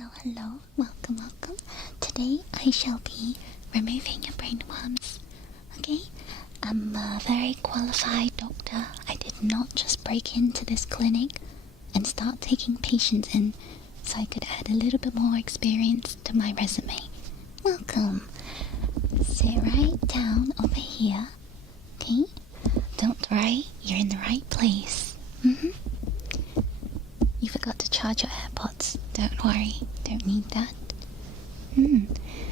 Hello, welcome. Today I shall be removing your brainworms. Okay? I'm a very qualified doctor. I did not just break into this clinic and start taking patients in so I could add a little bit more experience to my resume. Welcome. Sit right down over here. Okay? Don't worry, you're in the right place. You forgot to charge your AirPods. Don't worry, don't need that.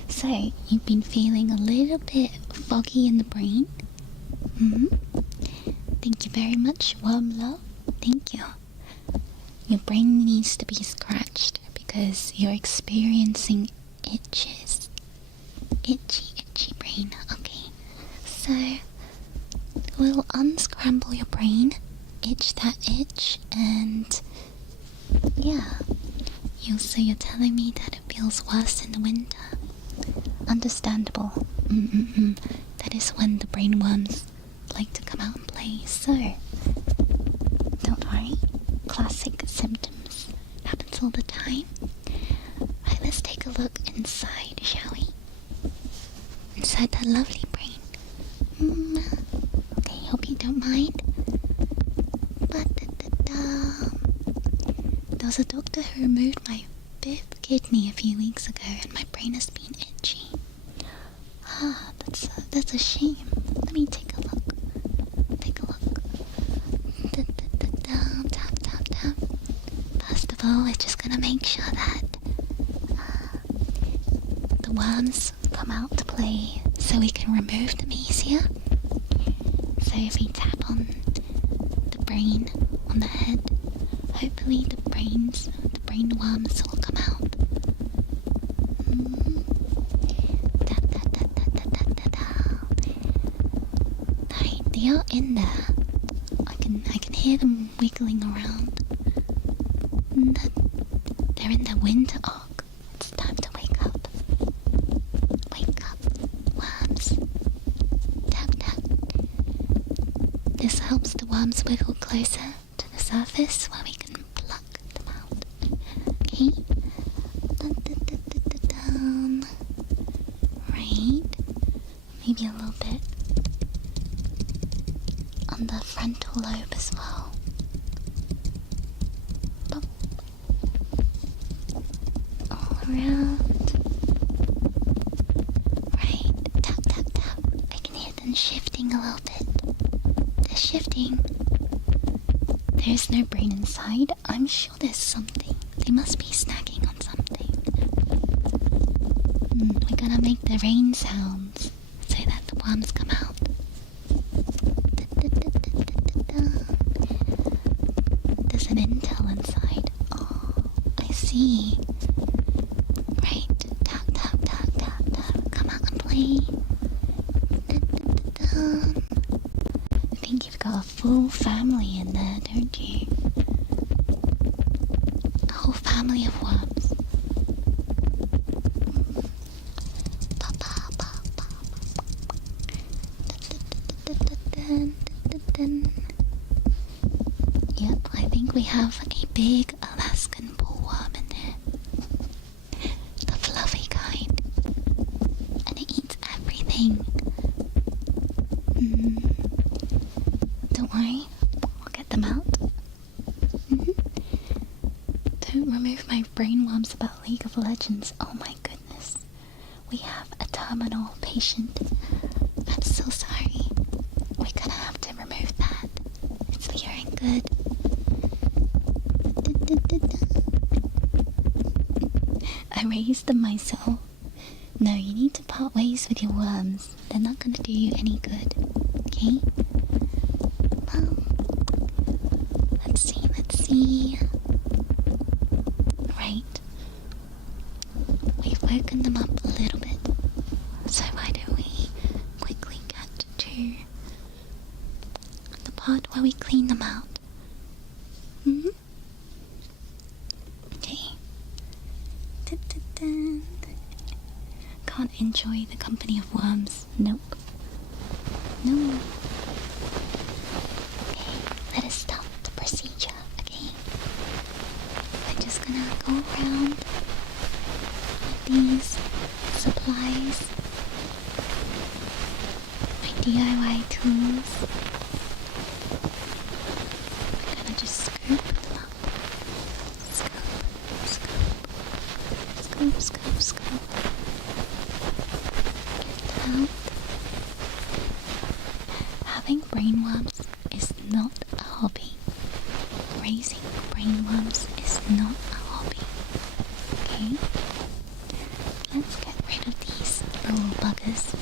So, you've been feeling a little bit foggy in the brain? Thank you very much, worm love. Thank you. Your brain needs to be scratched because you're experiencing itches. Itchy brain. Okay, so we'll unscramble your brain, itch that itch, and yeah. So you're telling me that it feels worse in the winter. Understandable. That is when the brainworms like to come out and play. So, don't worry. Classic symptoms. Happens all the time. Right, let's take a look inside, shall we? Inside that lovely brain. Okay, hope you don't mind. There was a doctor who removed my 5th kidney a few weeks ago and my brain has been itchy. That's a shame. Let me take a look. Tap. First of all, we're just gonna make sure that the worms come out to play so we can remove them easier. So if we tap on the brain, on the head, hopefully the brainworms will come out. Right, they are in there. I can hear them wiggling around. They're in their winter arc. It's time to wake up. Wake up, worms. Tap. This helps the worms wiggle closer to the surface where we can pluck them out. Okay? Right. Maybe a little bit on the frontal lobe as well. Bop. All around. Right. Tap. I can hear them shifting a little bit. They're shifting. There's no brain inside. I'm sure there's something. They must be snacking on something. We're gonna make the rain sounds so that the worms come out. There's an intel inside. Oh, I see. Right. Tap. Come out and play. I think you've got a full family in there, don't you? A whole family of worms. Yep, I think we have a big Alaskan bullworm in there. The fluffy kind. And it eats everything. Don't worry, I'll get them out. Don't remove my brainworms about League of Legends. Oh my goodness. We have a terminal patient. I'm so sorry. We're gonna have to remove that. It's very good. I raised them myself. No, you need to part ways with your worms. They're not gonna do you any good. Okay? Well, let's see. Right. We've woken them up a little bit. So why don't we quickly get to the part where we clean them out? Okay. Can't enjoy the company of worms. Nope. No. Okay, let us start the procedure, okay? We're just gonna go around these supplies, my DIY tools. I'm gonna just scoop them up. Scoop, scoop, scoop, scoop, scoop. Get them out. Having brainworms is not a hobby. Raising brainworms is not a hobby. Okay? Let's get rid of these little buggers.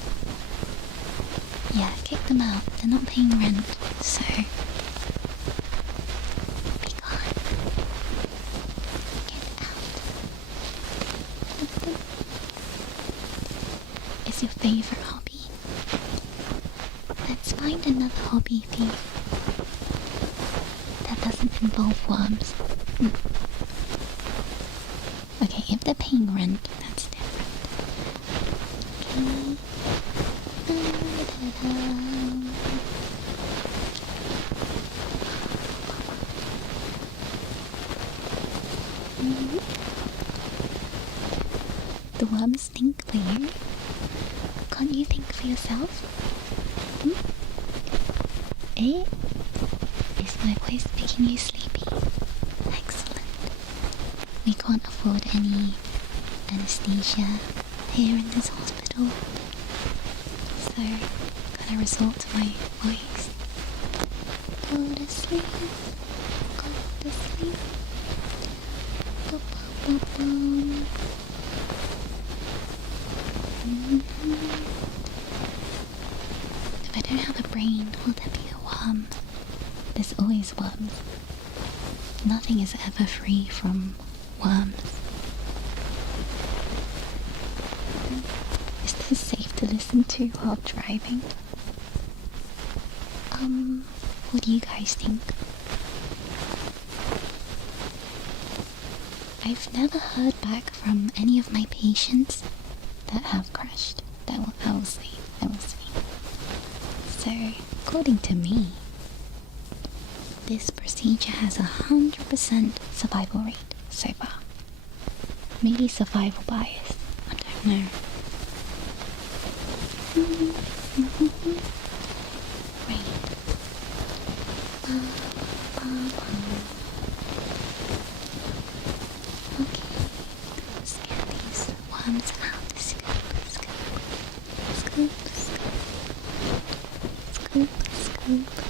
Yeah, kick them out. They're not paying rent, so be gone. Get out. Is your favorite hobby? Let's find another hobby thief that doesn't involve worms. Okay, if they're paying rent, that's different. Okay. The worms think for you. Can't you think for yourself? Is my voice making you sleepy? Excellent. We can't afford any anesthesia here in this hospital, so gotta resort to my voice. Go to sleep. Go to sleep. Ba ba ba bum. If I don't have a brain, will there be a worm? There's always worms. Nothing is ever free from worms. Is this safe to listen to while driving? What do you guys think? I've never heard back from any of my patients that have crashed. I will see. So, according to me, this procedure has 100% survival rate so far. Maybe survival bias, I don't know. Right. Okay, let's get these worms out. Scoop, scoop, scoop, scoop, scoop, scoop.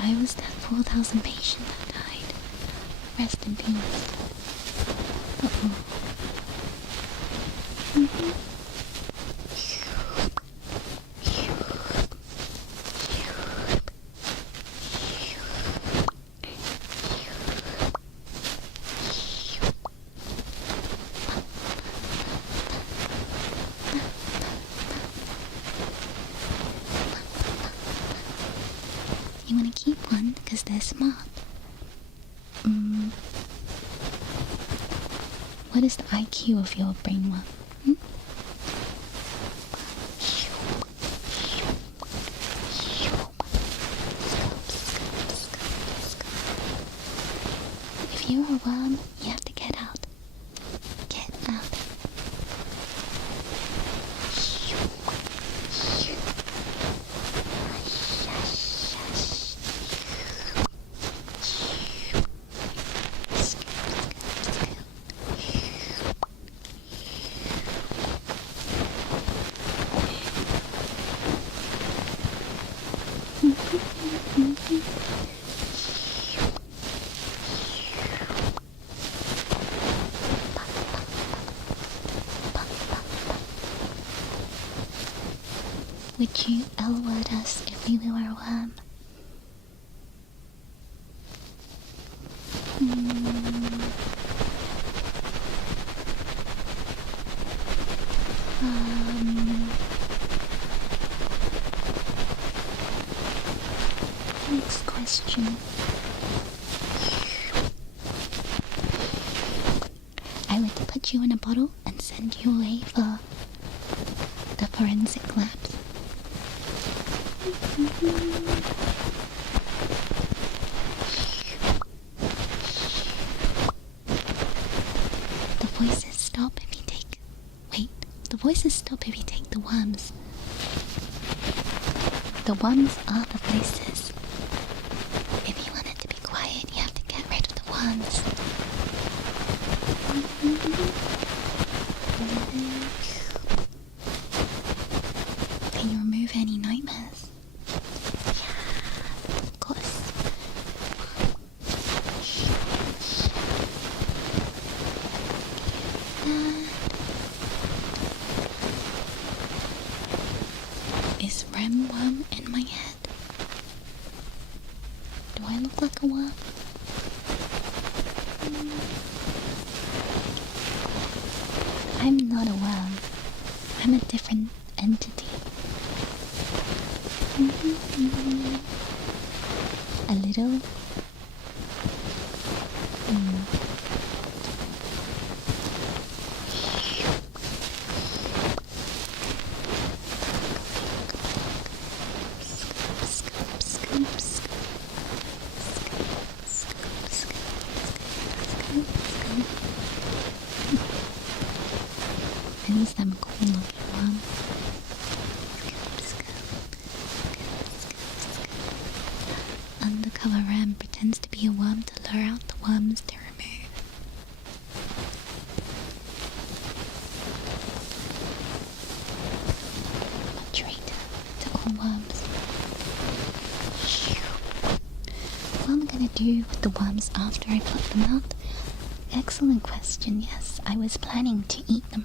I was that 4,000 patient that died. Rest in peace. Uh-oh. You want to keep one because they're smart. What is the IQ of your brainworm? If you're a worm, you have to get out. Get out. Would you L-word us if we were a worm? Next question. I would put you in a bottle and send you away for the forensic labs. The voices stop if you take... Wait, the voices stop if you take the worms. The worms are the voices. If you want it to be quiet, you have to get rid of the worms. Can you remove any nightmares? Yeah, of course. Is REM worm in my head? Do I look like a worm? I'm not a worm. I'm a different entity. A little. At least I'm a cool looking one. Undercover ram pretends to be a worm to lure out the worms to remove. A traitor to all worms. What am I gonna do with the worms after I put them out? Excellent question, yes. I was planning to eat them.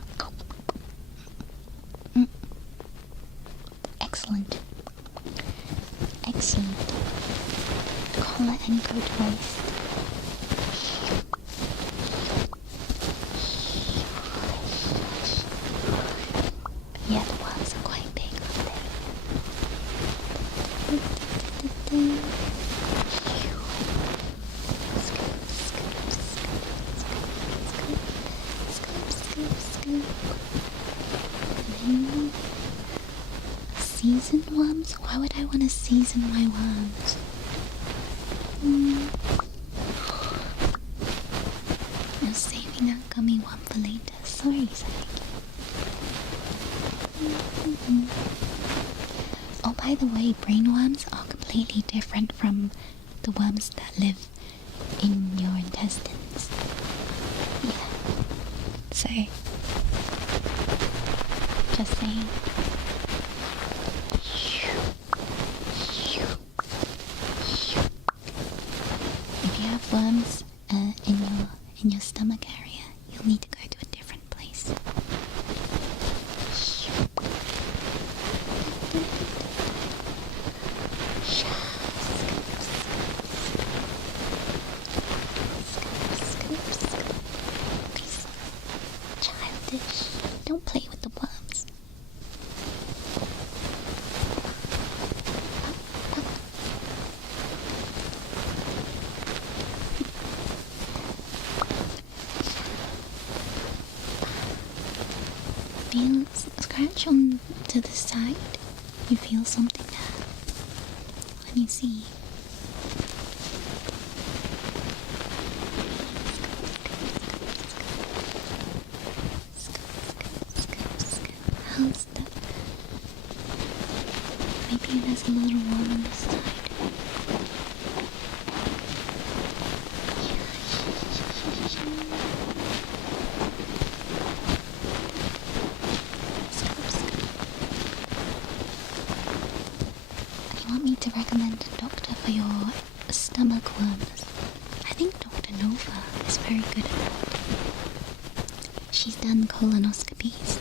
Excellent. Excellent. Can't let any go to waste. Yeah, the worms are quite big, aren't they? Season worms? Why would I want to season my worms? I'm saving that gummy worm for later. Sorry, Zach. Oh, by the way, brainworms are completely different from the worms that live in your intestines. Yeah. So, just saying. If you have worms in your stomach area, you'll need to go to a different place. Childish. Don't play with the worms. Feel scratch on to the side. You feel something there. Let me see. How's that? Maybe there's a little one on the side. You want me to recommend a doctor for your stomach worms? I think Dr. Nova is very good at that. She's done colonoscopies.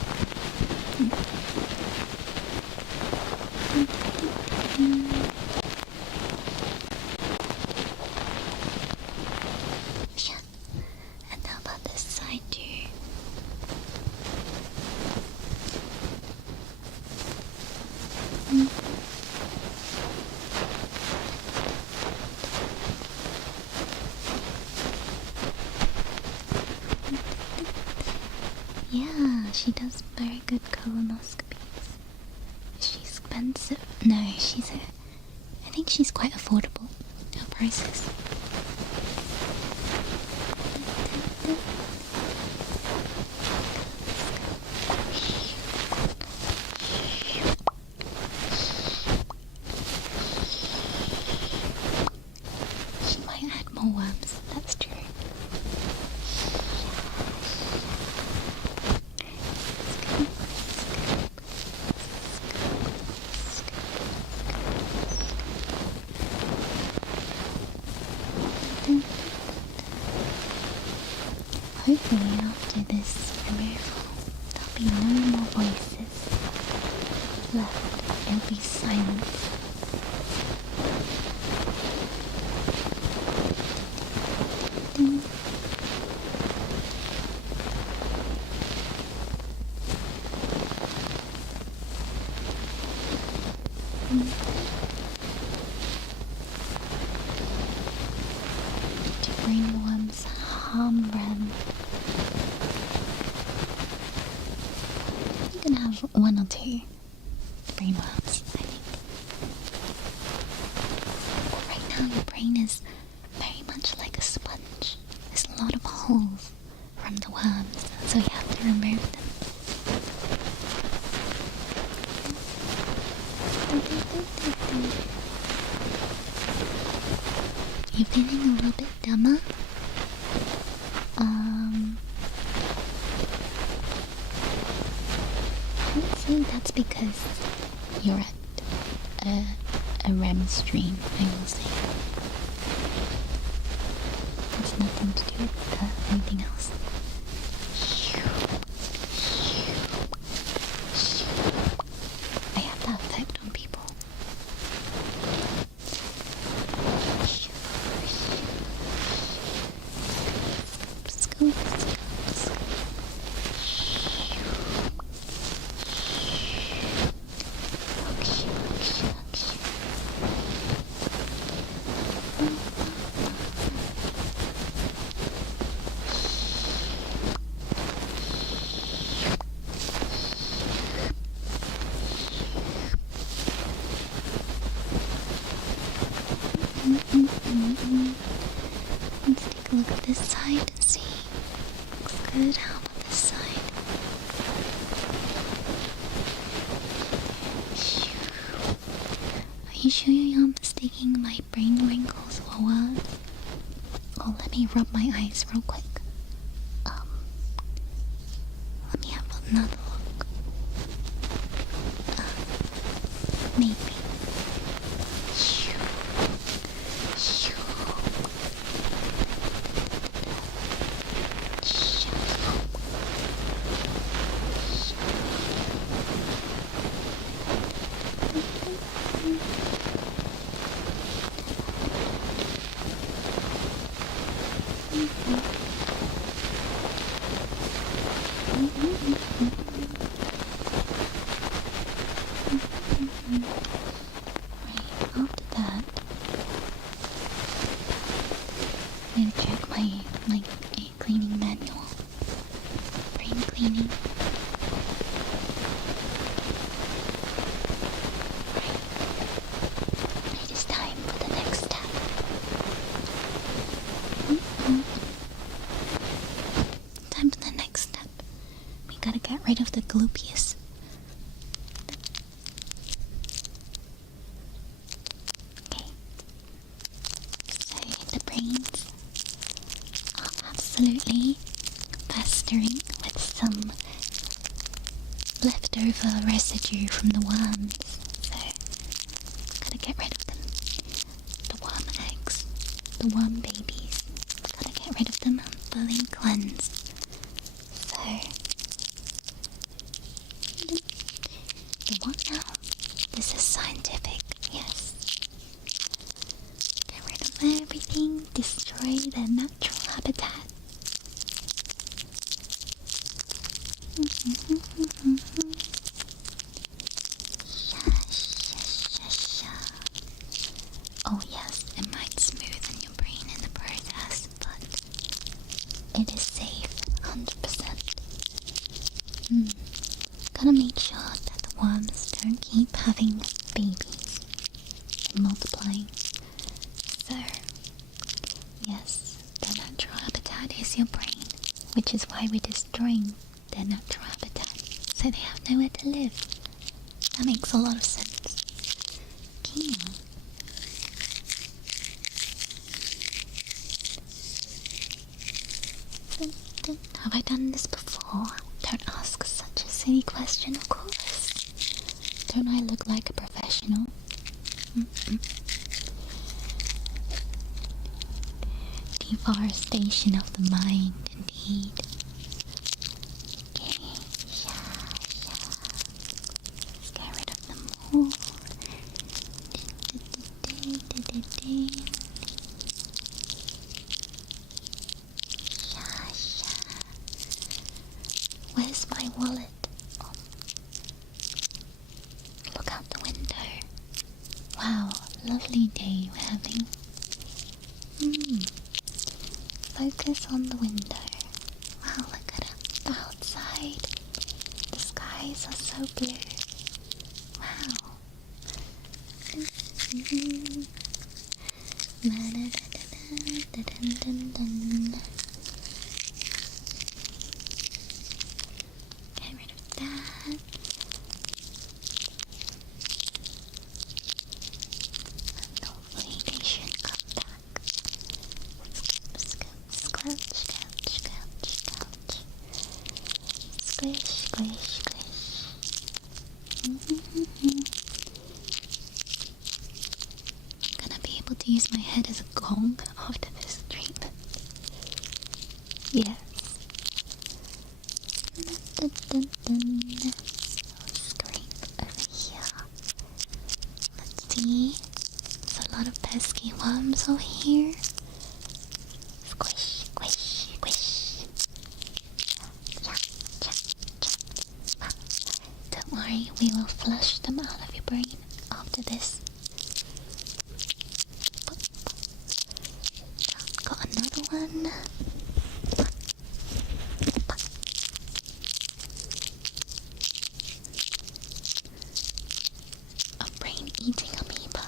she does very good colonoscopies. Is she expensive? No, I think she's quite affordable. Her prices. She might add more worms, that's true. Hopefully after this removal, there'll be no more voices left. It'll be silent. Do brainworms harm them? You can have one or two brainworms, I think. But right now your brain is very much like a sponge. There's a lot of holes from the worms, so you have to remove them. You're feeling a little bit dumber? I would say that's because you're at a REM stream, I will say. It's nothing to do with anything else. I have that effect on people. Let's take a look at this side and see. Looks good. How about this side? Are you sure you're not mistaking my brain wrinkles for words? Oh, let me rub my eyes real quick. Let me have another look. Maybe. After that, I'm gonna check my cleaning manual. Brain cleaning. Right. It is time for the next step. Time for the next step. We gotta get rid of the gluteus. Absolutely festering with some leftover residue from the worms, so gotta get rid of them. The worm eggs, the worm babies, gotta get rid of them and fully cleanse. So, the what now? This is scientific, yes. Get rid of everything, destroy their natural habitat. Oh yes, it might smoothen your brain in the process, but it is safe, 100%. don't keep having babies and multiplying. So, yes, their natural habitat is your brain, which is why we're destroying their natural habitat, so they have nowhere to live. That makes a lot of sense. Okay. Have I done this before? Don't ask such a silly question, of course. Don't I look like a professional? Deforestation of the mind, indeed. Okay, let's get rid of them all. Where's my wallet? Oh. Look out the window. Wow, lovely day we're having. Focus on the window. Wow, look at it. The outside. The skies are so blue. Wow. Get rid of that. And hopefully they should come back. Scratch, scratch, scratch, scratch. Squish, squish, squish. I'm gonna be able to use my head as a gong after this treatment. Yes. Scrape over here. Let's see. There's a lot of pesky worms over here. Squish, squish, squish. Don't worry, we will flush them out of your brain after this. Got another one. A brain-eating amoeba.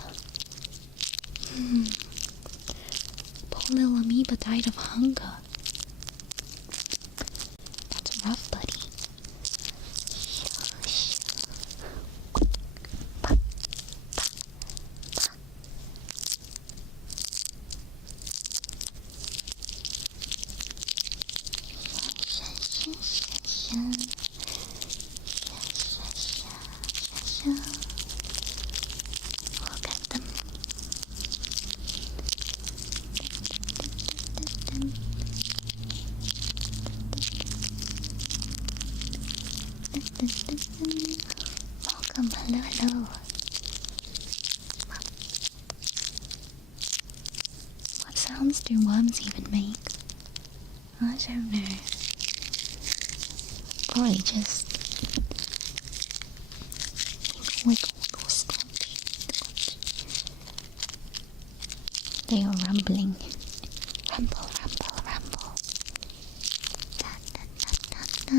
Poor little amoeba died of hunger. That's rough, buddy. Look at them. Welcome, hello, hello. What sounds do worms even make? I don't know. Probably just wiggle or scratch. They are rumbling. Rumble, rumble, rumble. Da, da, da, da, da.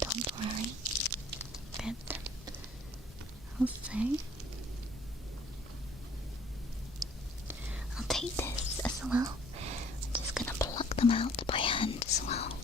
Don't worry. Get them. Also, I'll take this as well. I'm just gonna pluck them out by hand as well.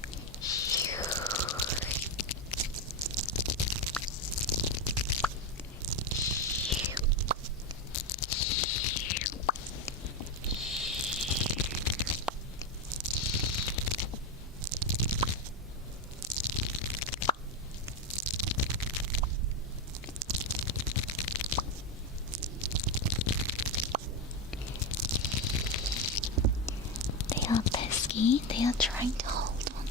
They are pesky. They are trying to hold on.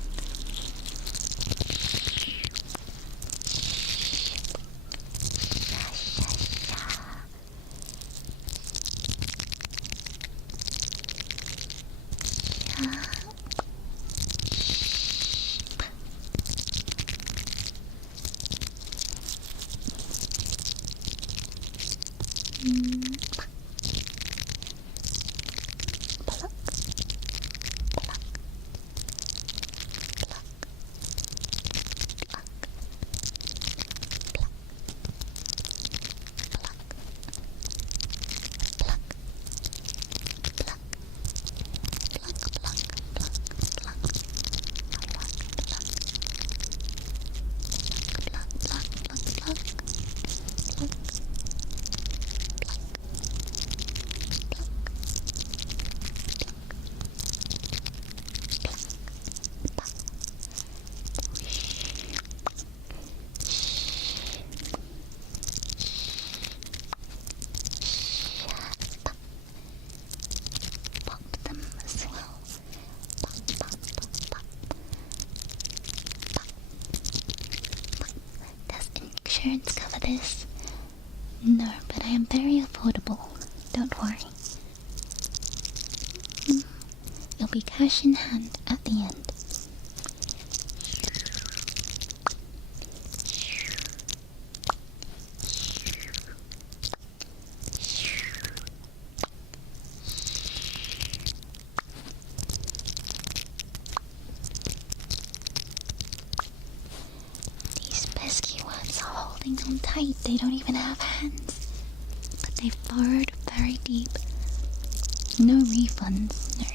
Pluck, pluck, insurance cover this? No, but I am very affordable. Don't worry. It'll be cash in hand at the end. These pesky ones are holding on tight. They don't even have hands. But they've burrowed very deep. No refunds, no.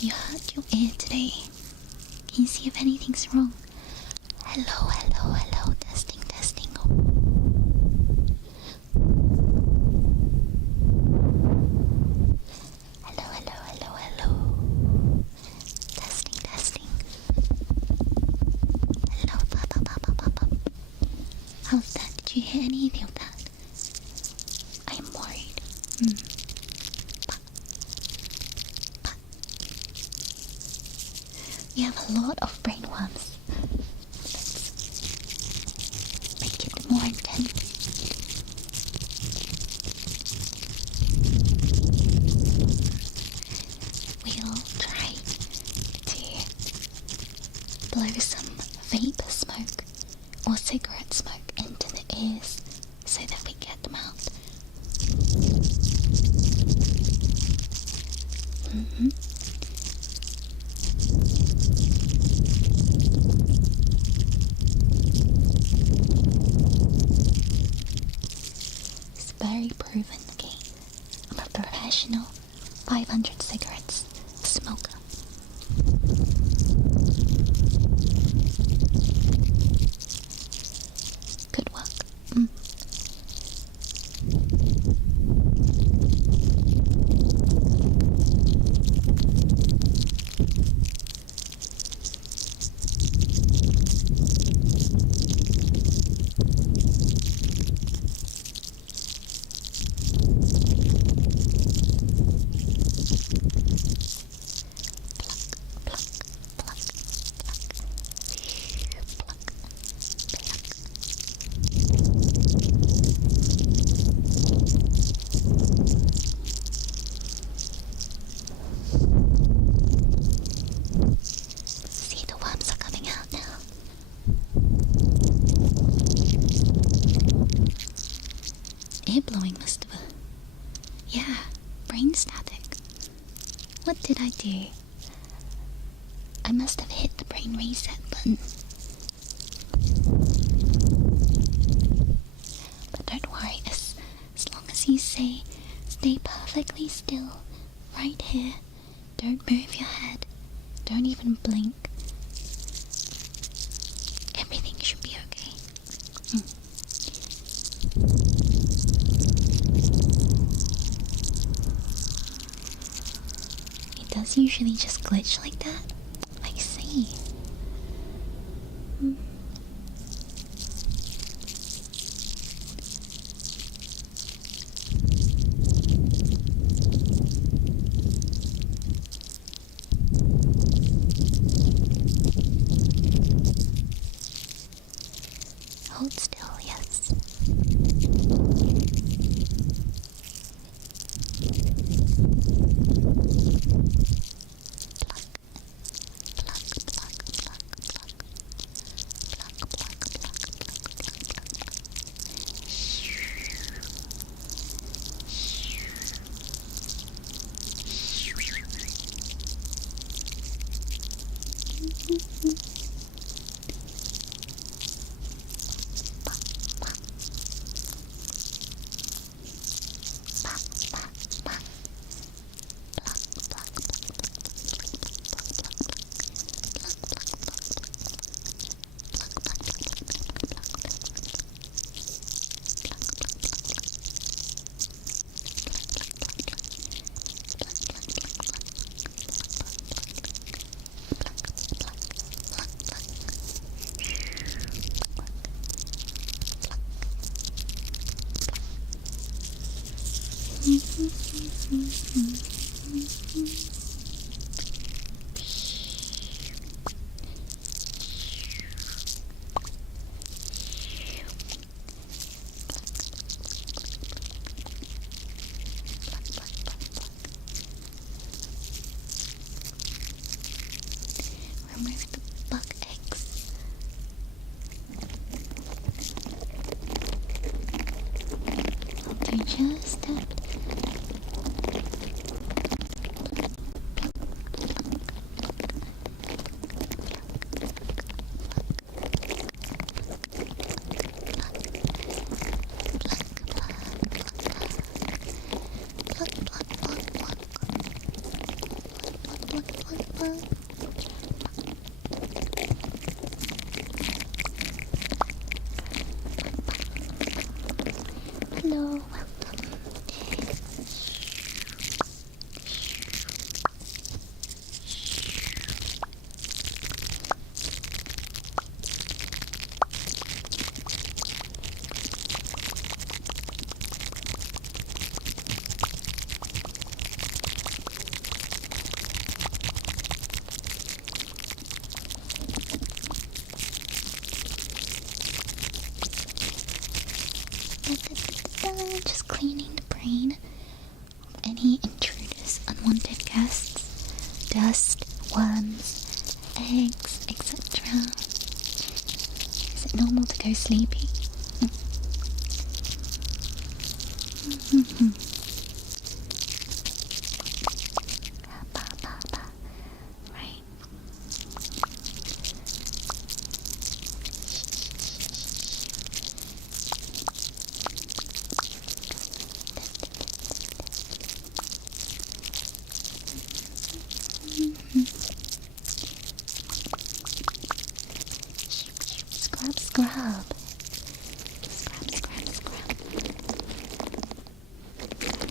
You hurt your ear today. Can you see if anything's wrong? Hello, hello, hello. Testing, testing. Hello, hello, hello, hello. Testing, testing. Hello, pop. How's that? Did you hear anything of that? I am worried. We have a lot of brainworms. Let's make it more intense. We'll try to blow some vape smoke or cigarette smoke into the ears so that we get them out. It's very proven, okay? I'm a professional 500 cigarettes smoker. Good work. See, the worms are coming out now. Ear blowing, must have. Yeah, brain static. What did I do? I must have hit the brain reset button. But don't worry, as long as you stay perfectly still, right here. Don't move your head. Don't even blink. Everything should be okay. It does usually just glitch like that. I see. Hold still, yes. remove the bug eggs. I'll do just that. Hello, welcome. Just cleaning the brain of any intruders, unwanted guests, dust, worms, eggs, etc. Is it normal to go sleepy? Right. Scrub, scrub. Scrub, scrub, scrub.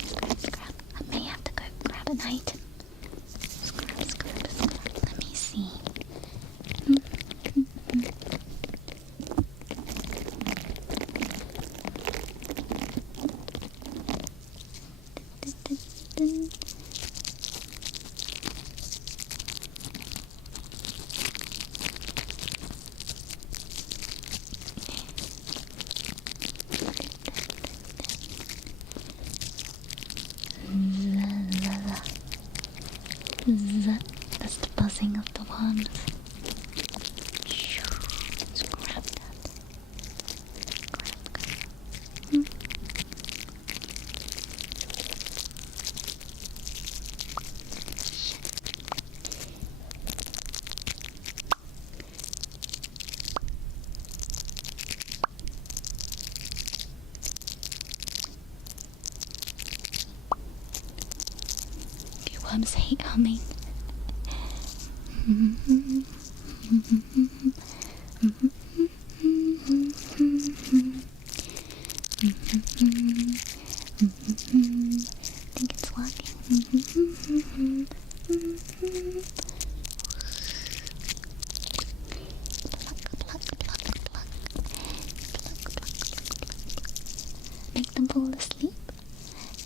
Scrub, scrub. I may have to go grab an item. Scrub, scrub, scrub. Let me see. That's the buzzing of the worms. Let's grab that. Do worms hate humming? I think it's working. Make them fall asleep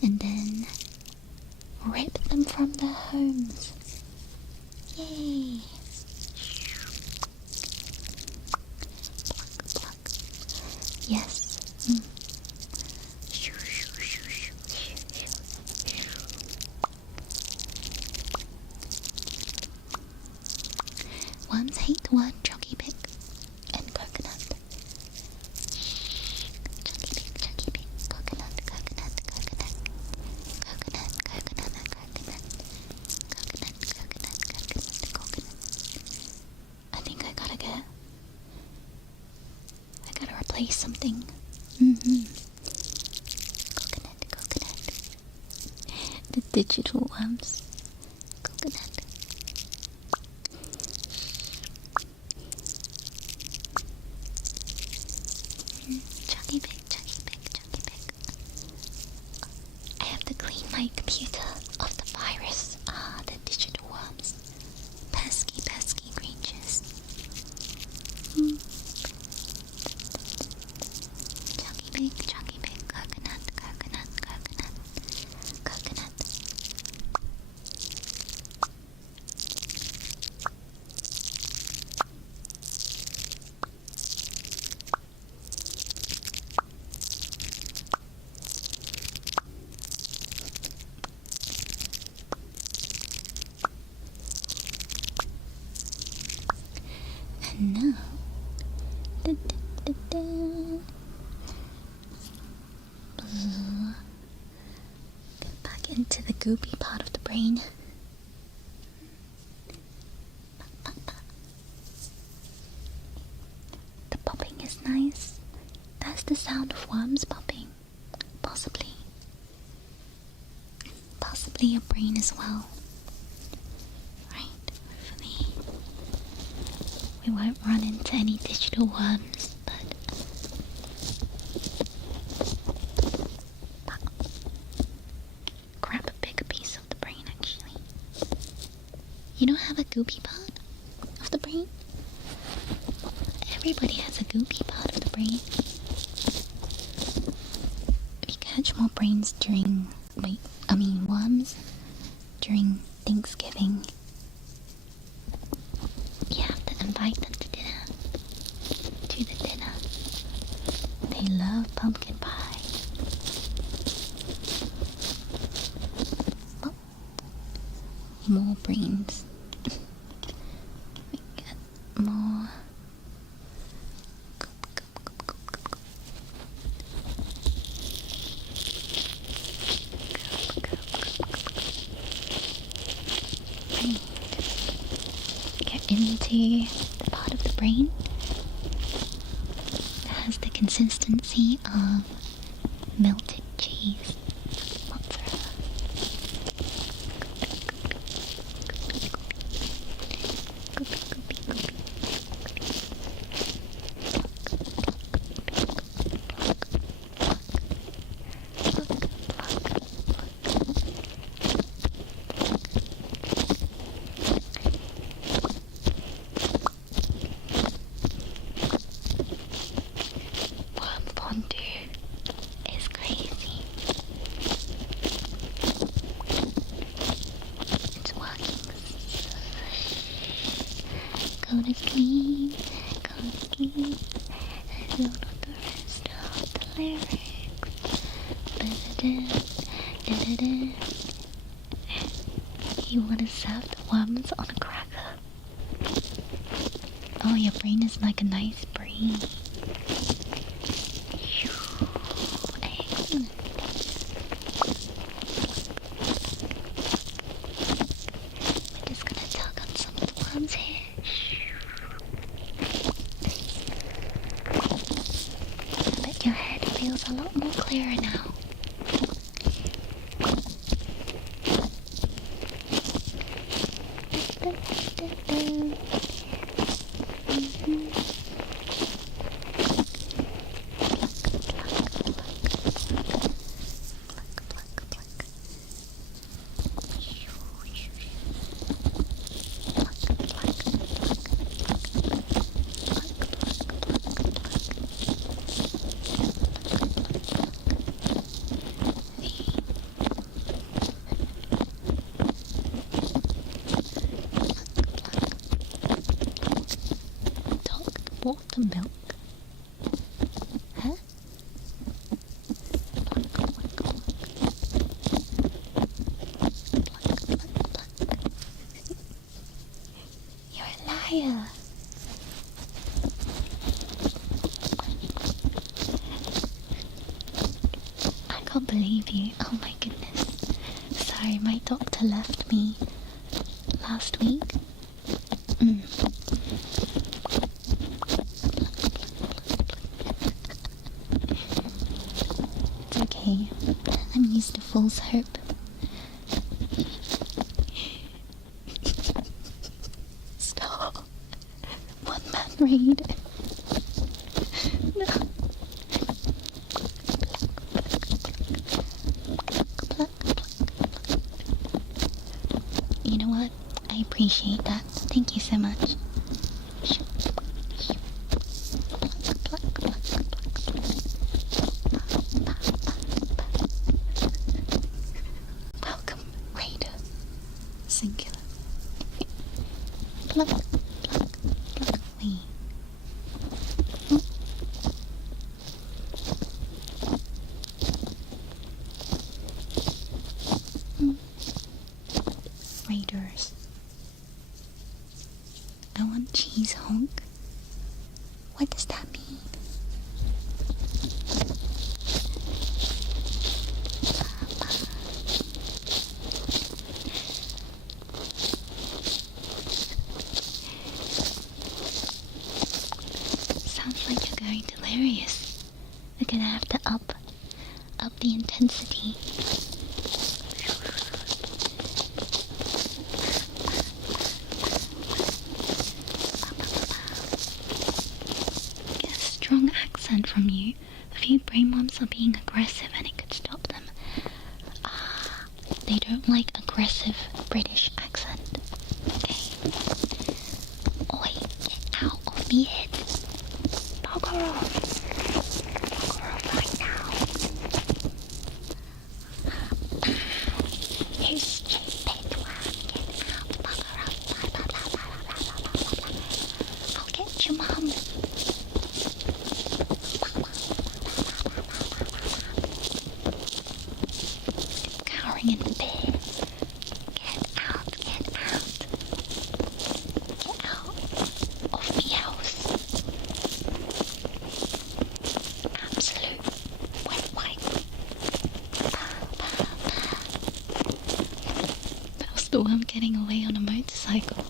and then rip them from their homes. Yay! Pluck, pluck. Yes. Worms hate the word jockey pick and coconut. Jockey pick, coconut, coconut, coconut, coconut, coconut, coconut. Coconut. I think I gotta replace something. Coconut. The digital worms. Coconut. Chucky pick. I have to clean my computer of the virus. The digital worms. Pesky creatures. Chucky pick, coconut. now, get back into the goopy part of the brain. The popping is nice. That's the sound of worms popping. Possibly your brain as well. Right, hopefully we won't run into any digital worms, but grab a bigger piece of the brain actually. You don't have a goopy part of the brain? Everybody has a goopy part of the brain. If you catch more brains during, worms during Thanksgiving, you have to invite them to dinner. To the dinner. They love pumpkin pie. Oh, more brains. We get more. Get into the part of the brain that has the consistency of melted cheese. Mozzarella. Worm fondue is crazy. It's working. Go to sleep, go to sleep. I don't know the rest of the lyrics. Da-da-da, da-da-da. You want to serve the worms on a cracker? Oh, your brain is like a nice brain. Excellent. We're just gonna tug on some of the worms here. I bet your head feels a lot more clearer now. Water milk. Huh? You're a liar. I can't believe you. Oh my goodness. Sorry, my doctor left me last week. It's okay. I'm used to false hope. Stop. One man raid. No. You know what? I appreciate that. Thank you so much. Welcome, Raider. Singular. Pluck, pluck, pluck away. Raiders. I want cheese honk. What does that mean? Sounds like you're going delirious. We're gonna have to up the intensity. Get a strong accent from you. A few brainworms are being aggressive and it could stop them. They don't like aggressive British accent. Okay. Oi, get out of me head. Bugger off. Bugger off right now. You stupid one. Get out. Bugger off. Blah, blah, blah, blah, blah, blah, blah, blah. I'll get your mum. Cowering in the bed. Get out. Get out. Get out of me house. Absolute wet wipe. That was the worm getting away on a motorcycle.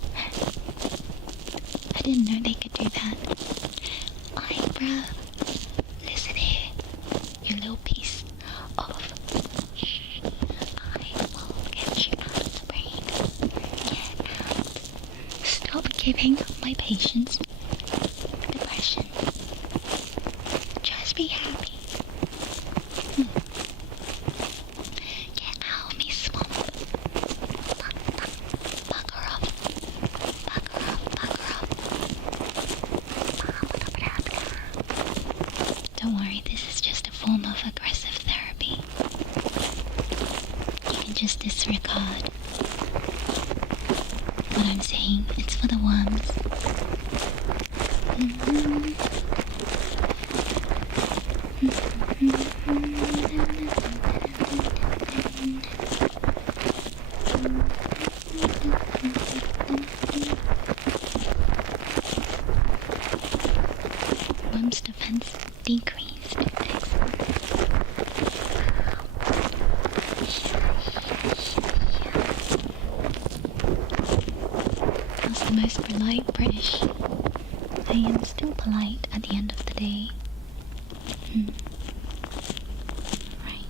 I didn't know they could do that. Aye, bruh. Listen here, you little piece of shh. I will get you out of the brain. Get out. Stop giving my patients depression. Just be happy. Get out of me swamp. Bugger off. Bugger off. Bugger off. Don't worry, this is just a form of aggressive therapy. You can just disregard what I'm saying. It's for the worms. Worm's defense decreased. Excellent. That's the most polite British. I am still polite at the end of the day. Right.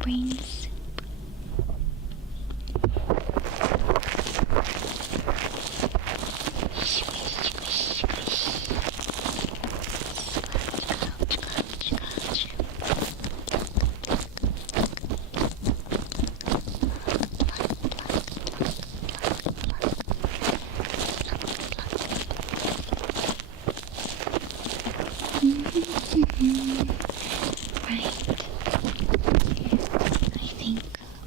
Brain soup. Squish, squish, squish. Scratch, scratch, scratch. Right. I think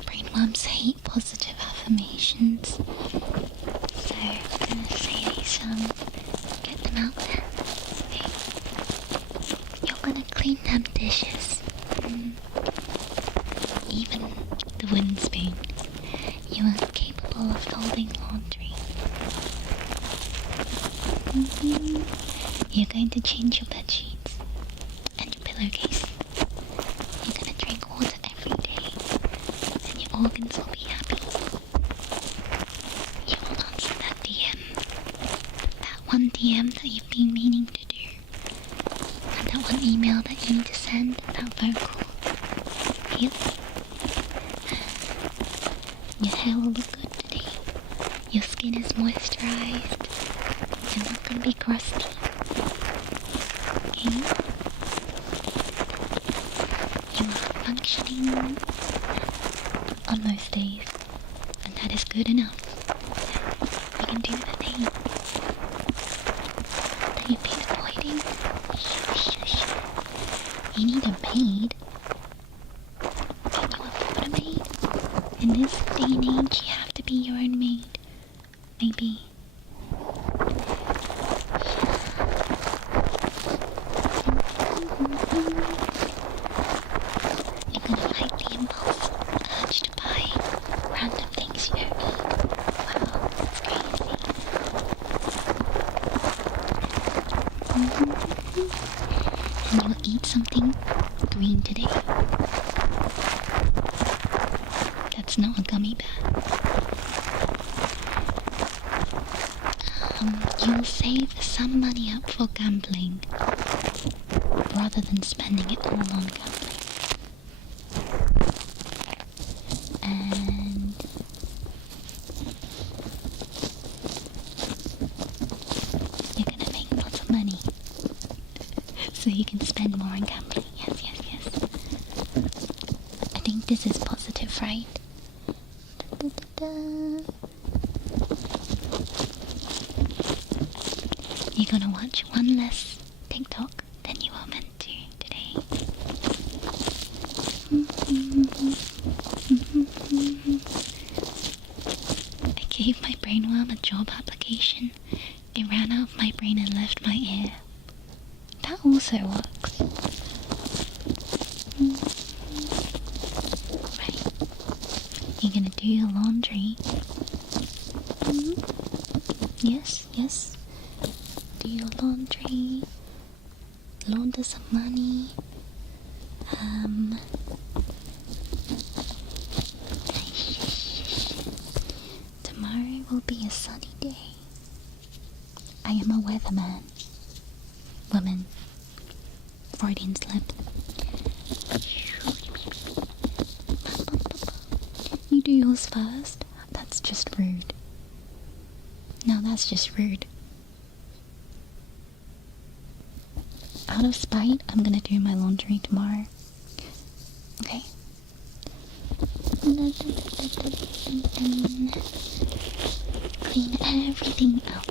brainworms hate positive affirmations. So I'm gonna say these, get them out there. Okay. You're gonna clean them dishes. Even the wooden spoon. You are capable of folding laundry. You're going to change your bed sheets and your pillowcase. You're gonna drink water every day, and your organs will be happy. You will answer that DM, that one DM that you've been meaning to do, and that one email that you need to send, that phone call. Yep. Your hair will look good today. Your skin is moisturized. You're not gonna be crusty. Okay? You are functioning on most days, and that is good enough. You can do the thing that you've been avoiding. Shush, shush. You need a maid. Can you afford a maid? In this day and age, you have to be your own maid. Maybe. You're gonna fight the impulse, urge to buy random things you don't need. Wow, that's crazy. And you'll eat something green today. That's not a gummy bear. You'll save some money up for gambling rather than spending it all on gambling. And you're gonna make lots of money so you can spend more on gambling. Yes, yes, yes. I think this is positive, right? Da, da, da, da. You're gonna watch one less TikTok than you were meant to today. I gave my brainworm a job application. It ran out of my brain and left my ear. That also works. Right. You're gonna do your laundry. Yes, yes. Do your laundry. Launder some money. Tomorrow will be a sunny day. I am a weatherman. Woman. Freudian slip. You do yours first? That's just rude. No, that's just rude. Out of spite, I'm gonna do my laundry tomorrow. Okay? Clean everything up.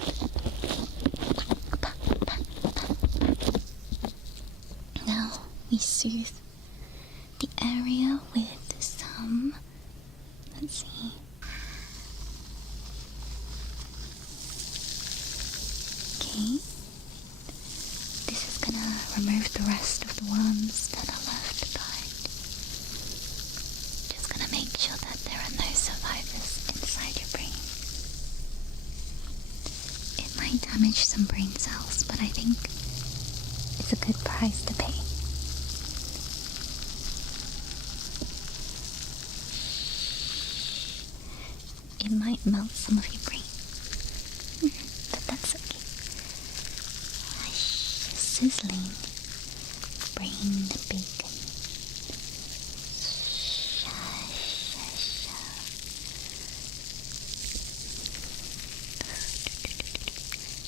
Now we soothe the area with some, let's see. Okay. This is gonna remove the rest of the worms that are left behind. Just gonna make sure that there are no survivors inside your brain. It might damage some brain cells, but I think it's a good price to pay. It might melt some of your brain, but that's okay. Sizzling brain bacon.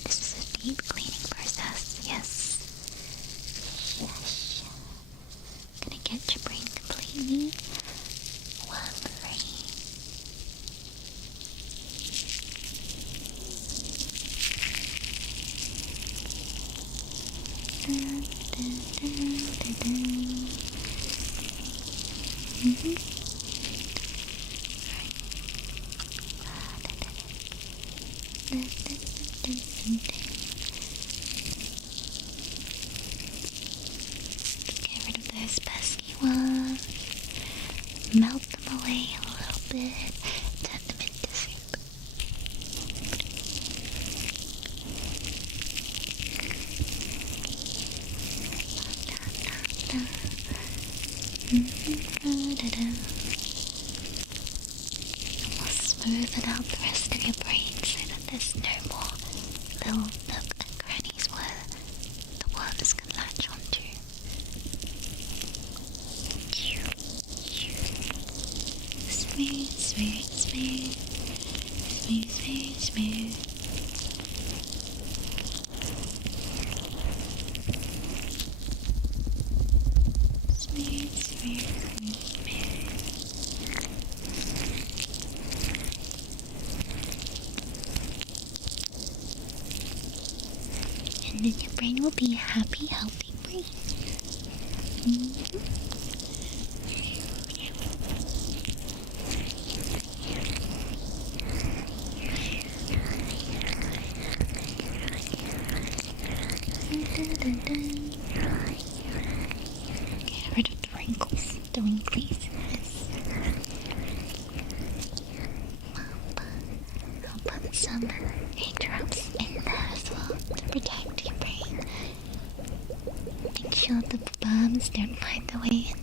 This is a deep cleaning process, yes. Gonna get your brain completely worm-free. Get rid of those pesky ones. Melt them away a little bit. Turn them into soup. We'll smoothen out the rest of your brain so that there's no more little nook and crannies where the worms can latch onto. Smooth, smooth, smooth. Smooth, smooth, smooth. Smooth, smooth, smooth. And then your brain will be a happy, healthy brain. Get rid of the wrinkles, the wrinklies. I'll put some hair drops in there as well to protect your brain so the worms don't find the way in.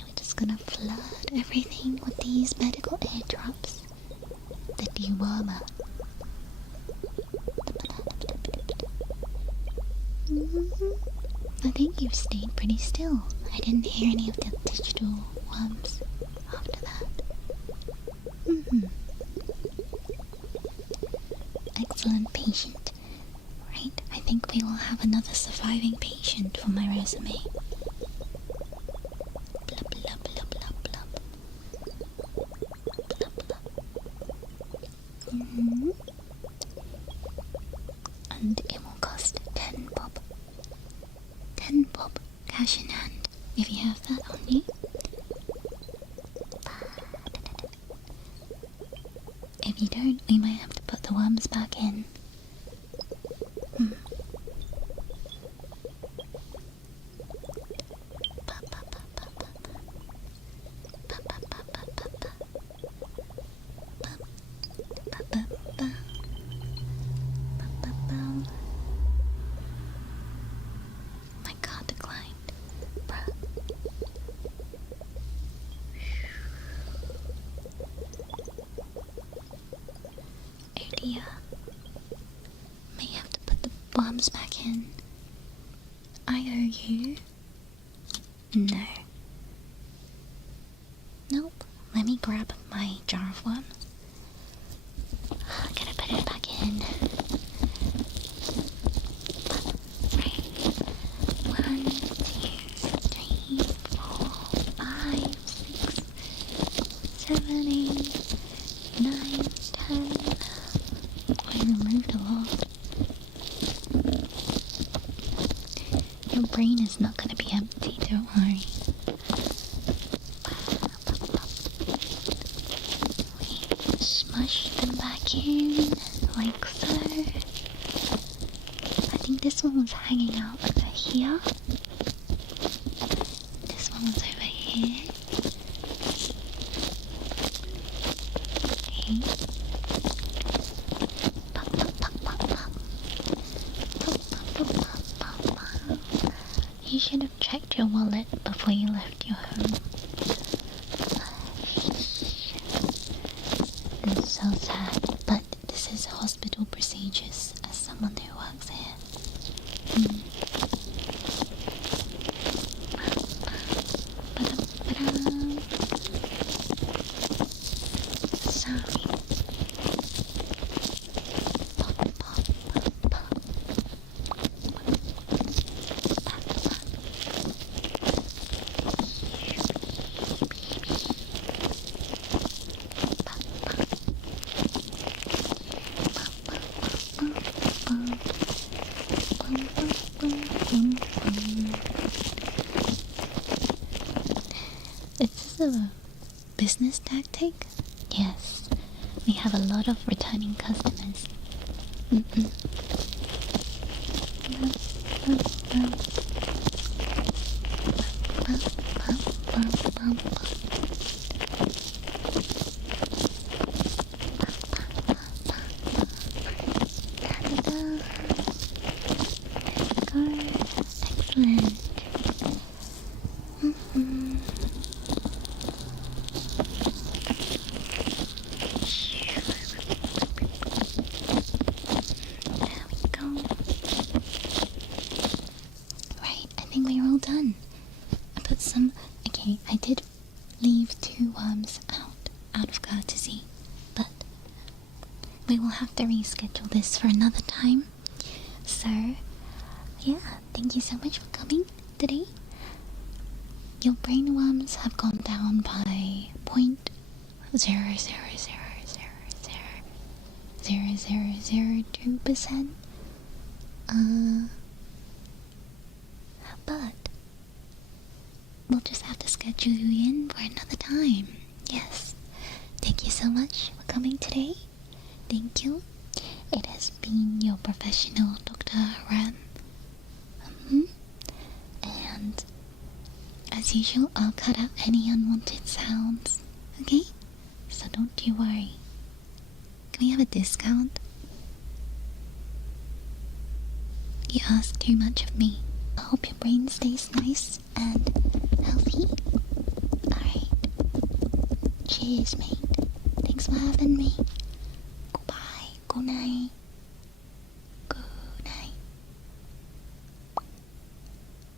We're just gonna flood everything with these medical airdrops. The dewormer. I think you stayed pretty still. I didn't hear any of the digital worms after that. Excellent patient. Right, I think we will have another surviving patient for my resume. Blub, blub, blub, blub, blub. Blub, blub. And it will cost 10 bob. 10 bob, cash in hand, if you have that on you. If you don't, we might have to put the worms back in. My card declined. Bruh. Oh dear. May have to put the worms back in. I owe you. No. Nope. Let me grab my jar of worms. Gotta put it back in. Right. 1, 2, 3, 4, 5, 6, 7, 8, 9, 10. I removed a lot. Your brain is not gonna be empty, don't worry. We smush them back in, like so. I think this one was hanging out over here. This one was over here. Okay. Pop, pop, pop, pop, pop. Pop, pop, pop, pop, pop, pop. You should have checked your wallet before you left your home. This is so sad, but this is hospital procedures as someone who works here. Sorry. Pop, pop, pop, pop. Is this a business tactic? Yes, we have a lot of returning customers. have to reschedule this for another time. So, yeah, thank you so much for coming today. Your brainworms have gone down by 0.000000002%. But we'll just have to schedule you in for another time. Yes. Thank you so much for coming today. Thank you. It has been your professional Dr. Ram. And as usual, I'll cut out any unwanted sounds. Okay? So don't you worry. Can we have a discount? You ask too much of me. I hope your brain stays nice and healthy. Alright. Cheers, mate. Thanks for having me. Goodbye. Good night.